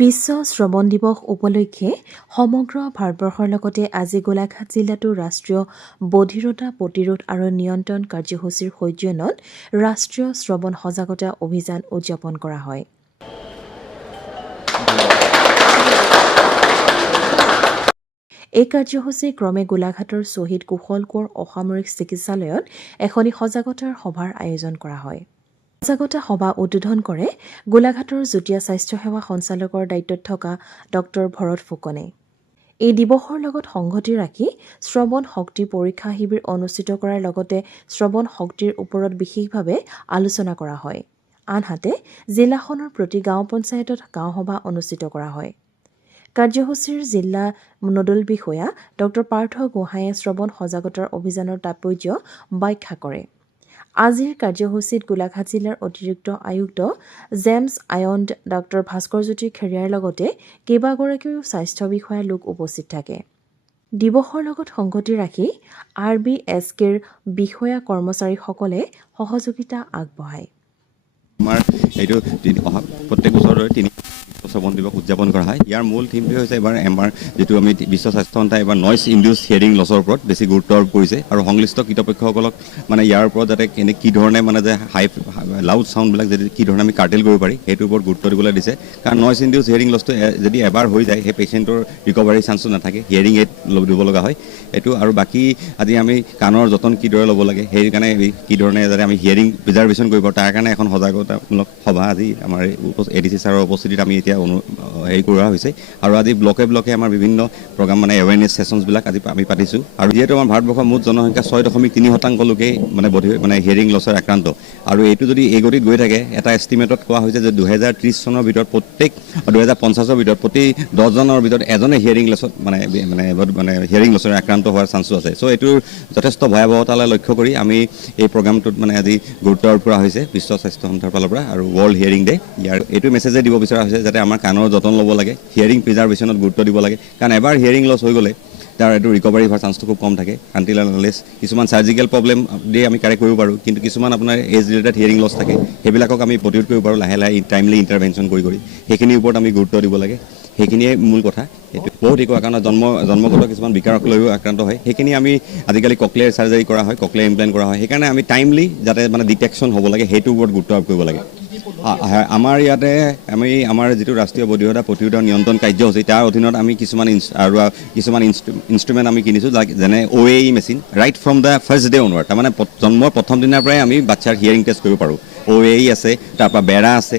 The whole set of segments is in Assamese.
বিশ্ব শ্ৰৱণ দিৱস উপলক্ষে সমগ্ৰ ভাৰতবৰ্ষৰ লগতে আজি গোলাঘাট জিলাতো ৰাষ্ট্ৰীয় বধিৰতা প্ৰতিৰোধ আৰু নিয়ন্ত্ৰণ কাৰ্যসূচীৰ সৌজন্যত ৰাষ্ট্ৰীয় শ্ৰৱণ সজাগতা অভিযান উদযাপন কৰা হয়। এই কাৰ্যসূচী ক্ৰমে গোলাঘাটৰ শ্বহীদ কুশল কোঁৱৰ অসামৰিক চিকিৎসালয়ত এখনি সজাগতাৰ সভাৰ আয়োজন কৰা হয়। সজাগতা সভা উদ্বোধন কৰে গোলাঘাটৰ যুটীয়া স্বাস্থ্য সেৱা সঞ্চালকৰ দায়িত্বত থকা ডক্টৰ ভৰত ফুকনে। এই দিৱসৰ লগত সংগতি ৰাখি শ্ৰৱণ শক্তি পৰীক্ষা শিবিৰ অনুষ্ঠিত কৰাৰ লগতে শ্ৰৱণ শক্তিৰ ওপৰত বিশেষভাৱে আলোচনা কৰা হয়। আনহাতে জিলাখনৰ প্ৰতি গাঁও পঞ্চায়তত গাঁও সভা অনুষ্ঠিত কৰা হয়। কাৰ্যসূচীৰ জিলা নোডেল বিষয়া ডক্টৰ পাৰ্থ গোহাঁয়ে শ্ৰৱণ সজাগতাৰ অভিযানৰ তাৎপৰ্য ব্যাখ্যা কৰে। আজিৰ কাৰ্যসূচীত গোলাঘাট জিলাৰ অতিৰিক্ত আয়ুক্ত জেমছ আয়ন ডক্টৰ ভাস্কৰজ্যোতি খেৰিয়াৰ লগতে কেইবাগৰাকীও স্বাস্থ্য বিষয়া লোক উপস্থিত থাকে। দিৱসৰ লগত সংগতি ৰাখি RBSKৰ বিষয়া কৰ্মচাৰীসকলে সহযোগিতা আগবঢ়ায়। আমাৰ এইটো প্ৰত্যেক বছৰৰে শ্ৰৱণ দিৱস উদযাপন কৰা হয়। ইয়াৰ মূল থিমটো হৈছে এবাৰ আমাৰ যিটো আমি বিশ্ব স্বাস্থ্য সংস্থাই এবাৰ নইজ ইনডিউচ হিয়াৰিং লছৰ ওপৰত বেছি গুৰুত্ব আৰোপ কৰিছে আৰু সংশ্লিষ্ট কৰ্তৃপক্ষসকলক মানে ইয়াৰ ওপৰত যাতে কি ধৰণে মানে যে লাউড চাউণ্ডবিলাক যদি কি ধৰণে আমি কাৰ্টেল কৰিব পাৰি সেইটোৰ ওপৰত গুৰুত্ব দিবলৈ দিছে। কাৰণ নইজ ইনডিউচ হিয়াৰিং লছটো যদি এবাৰ হৈ যায় সেই পেচেণ্টৰ ৰিকভাৰী চান্সটো নাথাকে, হিয়াৰিং এইড দিব লগা হয় এইটো। আৰু বাকী আজি আমি কাণৰ যতন কিদৰে ল'ব লাগে সেইকাৰণে কি ধৰণে যাতে আমি হিয়াৰিং প্ৰিজাৰ্ভেশ্যন কৰিব পাৰোঁ তাৰ কাৰণে এখন সজাগতামূলক সভা আজি আমাৰ ADC ছাৰৰ উপস্থিতিত আমি এতিয়া হেৰি কৰা হৈছে। আৰু আজি ব্লকে ব্লকে আমাৰ বিভিন্ন প্ৰগ্ৰাম মানে এৱেৰনেছ ছেশ্যনছবিলাক আজি আমি পাতিছোঁ। আৰু যিহেতু আমাৰ ভাৰতবৰ্ষৰ মুঠ জনসংখ্যা 6.3% লোকেই মানে হিয়াৰিং লছৰ আক্ৰান্ত আৰু এইটো যদি এই গতিত গৈ থাকে এটা এষ্টিমেটত কোৱা হৈছে যে 2030 চনৰ ভিতৰত 2050 ভিতৰত প্ৰতি 10জনৰ ভিতৰত এজনে হিয়াৰিং লছত মানে হিয়াৰিং লছৰ আক্ৰান্ত হোৱাৰ চান্সো আছে। চ' এইটোৰ যথেষ্ট ভয়াৱহতালৈ লক্ষ্য কৰি আমি এই প্ৰগ্ৰামটোত মানে আজি গুৰুত্ব আৰোপ কৰা হৈছে বিশ্ব স্বাস্থ্য সংস্থাৰ ফালৰ পৰা আৰু ৱৰ্ল্ড হিয়াৰিং ডে। ইয়াৰ এইটো মেছেজে দিব বিচৰা হৈছে যাতে আমাৰ কাণৰ যতন ল'ব লাগে, হিয়াৰিং প্ৰিজাৰ্ভেশ্যনত গুৰুত্ব দিব লাগে। কাৰণ এবাৰ হিয়াৰিং লছ হৈ গ'লে তাৰ এইটো ৰিকভাৰী হোৱাৰ চান্সটো খুব কম থাকে। আনটিল আনলেছ কিছুমান চাৰ্জিকেল প্ৰব্লেম দিয়ে আমি কাৰেক্ট কৰিব পাৰোঁ, কিন্তু কিছুমান আপোনাৰ এজ ৰিলেটেড হিয়াৰিং লছ থাকে সেইবিলাকক আমি প্ৰতিৰোধ কৰিব পাৰোঁ লাহে লাহে টাইমলি ইণ্টাৰভেনশ্যন কৰি সেইখিনিৰ ওপৰত আমি গুৰুত্ব দিব লাগে। সেইখিনিয়ে মূল কথা। সেইটো বহুত শিকোৱা কাৰণ জন্মগত কিছুমান বিকাৰক লৈও আক্ৰান্ত হয়, সেইখিনি আমি আজিকালি ককলিয়াৰ চাৰ্জাৰী কৰা হয়, ককলিয়াৰ ইমপ্লেণ্ট কৰা হয়। সেইকাৰণে আমি টাইমলি যাতে মানে ডিটেকশ্যন হ'ব লাগে সেইটোৰ ওপৰত গুৰুত্ব আৰোপ কৰিব লাগে। আমাৰ ইয়াতে আমাৰ যিটো ৰাষ্ট্ৰীয় বধিৰতা প্ৰতিৰোধ নিয়ন্ত্ৰণ কাৰ্যসূচী তাৰ অধীনত আমি কিছুমান ইনষ্ট্ৰুমেণ্ট আমি কিনিছোঁ যেনে OAE machine right from the first day onward. তাৰমানে জন্মৰ প্ৰথম দিনাৰ পৰাই আমি বাচ্ছাৰ হিয়াৰিং টেষ্ট কৰিব পাৰোঁ। OAE আছে, তাৰপৰা বেৰা আছে,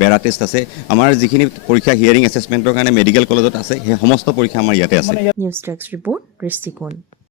বেৰা টেষ্ট আছে। আমাৰ যিখিনি পৰীক্ষা হিয়াৰিং এছেছমেণ্টৰ কাৰণে মেডিকেল কলেজত আছে সেই সমস্ত পৰীক্ষা আমাৰ ইয়াতে আছে। নিউজ ডেস্ক ৰিপৰ্ট দৃষ্টিকোণ।